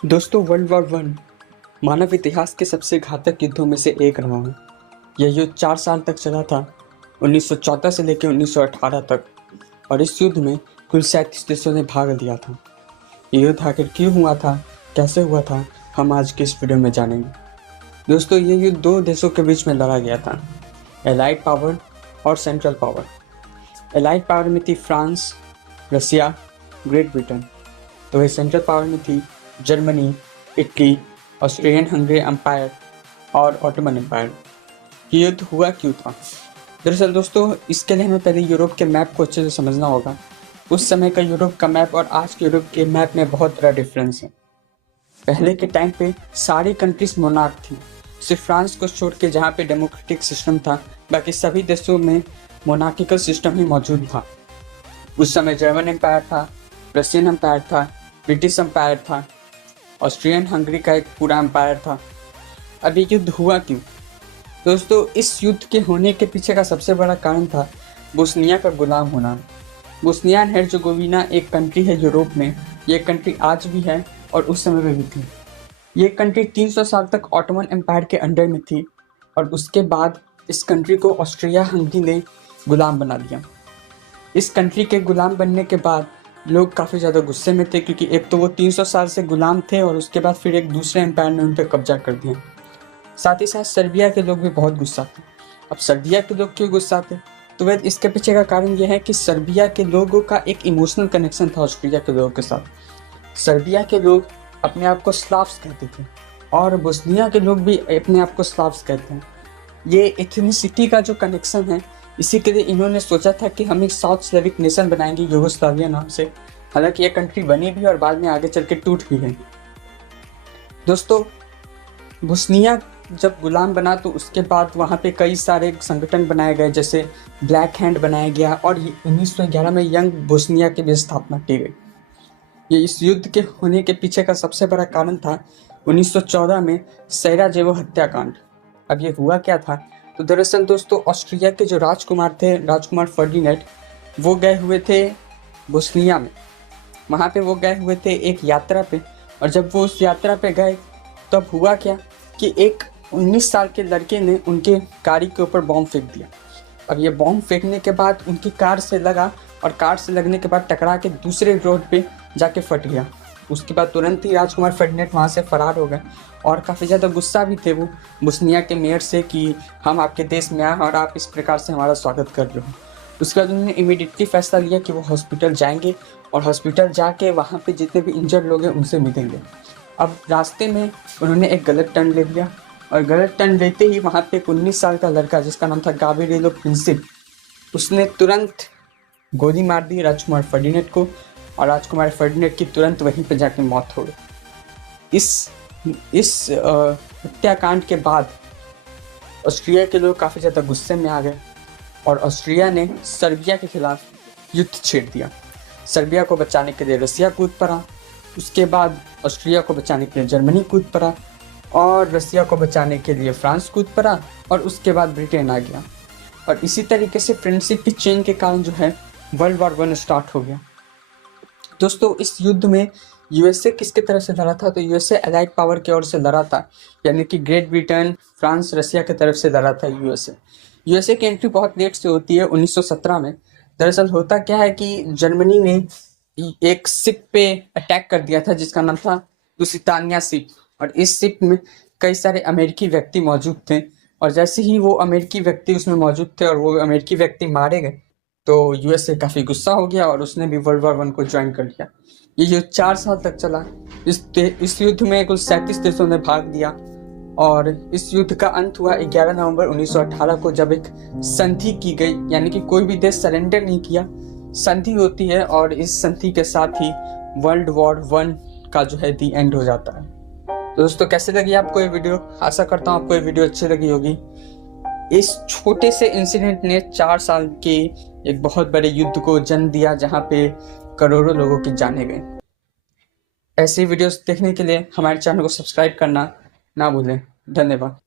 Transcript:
दोस्तों, world war one मानव इतिहास के सबसे घातक युद्धों में से एक रहा है। यह युद्ध 4 साल तक चला था, 1914 से लेकर 1918 तक, और इस युद्ध में कुल 37 देशों ने भाग लिया था। यह युद्ध आखिर क्यों हुआ था, कैसे हुआ था, हम आज के इस वीडियो में जानेंगे। दोस्तों, ये युद्ध 2 देशों के बीच में लड़ा गया था, एलाइड पावर और सेंट्रल पावर। एलाइड पावर में थी फ्रांस, रसिया, ग्रेट ब्रिटेन, तो वही सेंट्रल पावर में थी Germany, Italy, Austrian Hungary empire और ऑटोमन एम्पायर। ये युद्ध हुआ क्यों था? दरअसल दोस्तों, इसके लिए हमें पहले यूरोप के मैप को अच्छे से समझना होगा। उस समय का यूरोप का मैप और आज के यूरोप के मैप में बहुत बड़ा डिफरेंस है। पहले के टाइम पे सारी कंट्रीज मोनार्क थी, सिर्फ फ्रांस को छोड़ के जहाँ पे डेमोक्रेटिक सिस्टम था, बाकी सभी देशों में मोनार्किकल सिस्टम ही मौजूद था। उस समय जर्मन एम्पायर था, रशियन एम्पायर था, ब्रिटिश एम्पायर था, ऑस्ट्रियन हंगरी का एक पूरा एम्पायर था। अब ये युद्ध हुआ क्यों? दोस्तों, इस युद्ध के होने के पीछे का सबसे बड़ा कारण था बोस्निया का गुलाम होना। बोस्निया एंड हेर्जेगोविना एक कंट्री है यूरोप में। ये कंट्री आज भी है और उस समय में भी थी। ये कंट्री 300 साल तक ऑटोमन एम्पायर के अंडर में थी और उसके बाद इस कंट्री को ऑस्ट्रिया हंगरी ने गुलाम बना दिया। इस कंट्री के गुलाम बनने के बाद लोग काफ़ी ज़्यादा गुस्से में थे, क्योंकि एक तो वो 300 साल से गुलाम थे और उसके बाद फिर एक दूसरे एम्पायर ने उन पर कब्जा कर दिया। साथ ही साथ सर्बिया के लोग भी बहुत गुस्सा थे। अब सर्बिया के लोग क्यों गुस्सा थे? तो वह इसके पीछे का कारण यह है कि सर्बिया के लोगों का एक इमोशनल कनेक्शन था ऑस्ट्रिया के लोगों के साथ। सर्बिया के लोग अपने आप को स्लाव्स कहते थे और बोस्निया के लोग भी अपने आप को स्लाव्स कहते हैं। ये एथनिसिटी का जो कनेक्शन है, इसी के लिए इन्होंने सोचा था कि हम एक साउथ स्लेविक नेशन बनाएंगे यूगोस्लाविया नाम से। हालांकि ये कंट्री बनी भी और बाद में आगे चल के टूट भी गई। दोस्तों, बोस्निया जब गुलाम बना तो उसके बाद वहाँ पे कई सारे संगठन बनाए गए, जैसे ब्लैक हैंड बनाया गया और 1911 में यंग बोस्निया की भी स्थापना की गई। ये इस युद्ध के होने के पीछे का सबसे बड़ा कारण था 1914 में सराजेवो हत्याकांड। अब ये हुआ क्या था? तो दरअसल दोस्तों, ऑस्ट्रिया के जो राजकुमार थे, राजकुमार फर्डिनेंड, वो गए हुए थे बोस्निया में। वहाँ पे वो गए हुए थे एक यात्रा पे, और जब वो उस यात्रा पे गए तब हुआ क्या कि एक 19 साल के लड़के ने उनके गाड़ी के ऊपर बॉम्ब फेंक दिया। अब ये बॉम्ब फेंकने के बाद उनकी कार से लगा और कार से लगने के बाद टकरा के दूसरे रोड पे जाके फट गया। उसके बाद तुरंत ही राजकुमार फर्डिनेंड वहाँ से फरार हो गए और काफ़ी ज़्यादा गुस्सा भी थे वो बोस्निया के मेयर से कि हम आपके देश में आए और आप इस प्रकार से हमारा स्वागत कर रहे हो। उसके बाद उन्होंने इमीडिएटली फैसला लिया कि वो हॉस्पिटल जाएंगे और हॉस्पिटल जाके वहाँ पे जितने भी इंजर्ड लोग हैं उनसे मिलेंगे। अब रास्ते में उन्होंने एक गलत टर्न ले लिया और गलत टर्न लेते ही वहाँ पे एक 19 साल का लड़का जिसका नाम था गाब्रिएलो प्रिंसिप, उसने तुरंत गोली मार दी राजकुमार फर्डिनेंड को और राजकुमार फर्डिनेंड की तुरंत वहीं पर जाके मौत हो गई। इस हत्याकांड के बाद ऑस्ट्रिया के लोग काफ़ी ज़्यादा गुस्से में आ गए और ऑस्ट्रिया ने सर्बिया के खिलाफ युद्ध छेड़ दिया। सर्बिया को बचाने के लिए रसिया कूद पड़ा, उसके बाद ऑस्ट्रिया को बचाने के लिए जर्मनी कूद पड़ा और रसिया को बचाने के लिए फ्रांस कूद पड़ा और उसके बाद ब्रिटेन आ गया। और इसी तरीके से फ्रेंडशिप की चेन के कारण जो है वर्ल्ड वॉर वन स्टार्ट हो गया। दोस्तों, इस युद्ध में यूएसए किसके तरफ से लड़ा था? तो यूएसए एलाइड पावर की ओर से लड़ा था, यानी कि ग्रेट ब्रिटेन, फ्रांस, रसिया की तरफ से लड़ा था यूएसए की एंट्री बहुत लेट से होती है 1917 में। दरअसल होता क्या है कि जर्मनी ने एक शिप पे अटैक कर दिया था जिसका नाम था लुसितानिया शिप, और इस शिप में कई सारे अमेरिकी व्यक्ति मौजूद थे। और जैसे ही वो अमेरिकी व्यक्ति उसमें मौजूद थे और वो अमेरिकी व्यक्ति मारे गए तो यूएसए काफ़ी गुस्सा हो गया और उसने भी वर्ल्ड वॉर वन को ज्वाइन कर लिया। ये युद्ध 4 साल तक चला। इस युद्ध में कुल 37 देशों ने भाग लिया और इस युद्ध का अंत हुआ 11 नवंबर 1918 को, जब एक संधि की गई, यानी कि कोई भी देश सरेंडर नहीं किया, संधि होती है और इस संधि के साथ ही वर्ल्ड वॉर वन का जो है दी एंड हो जाता है। तो दोस्तों, कैसे लगी आपको ये वीडियो? आशा करता हूँ आपको ये वीडियो अच्छी लगी होगी। इस छोटे से इंसिडेंट ने 4 साल के एक बहुत बड़े युद्ध को जन्म दिया, जहाँ पे करोड़ों लोगों की जाने गए। ऐसी वीडियोस देखने के लिए हमारे चैनल को सब्सक्राइब करना ना भूलें। धन्यवाद।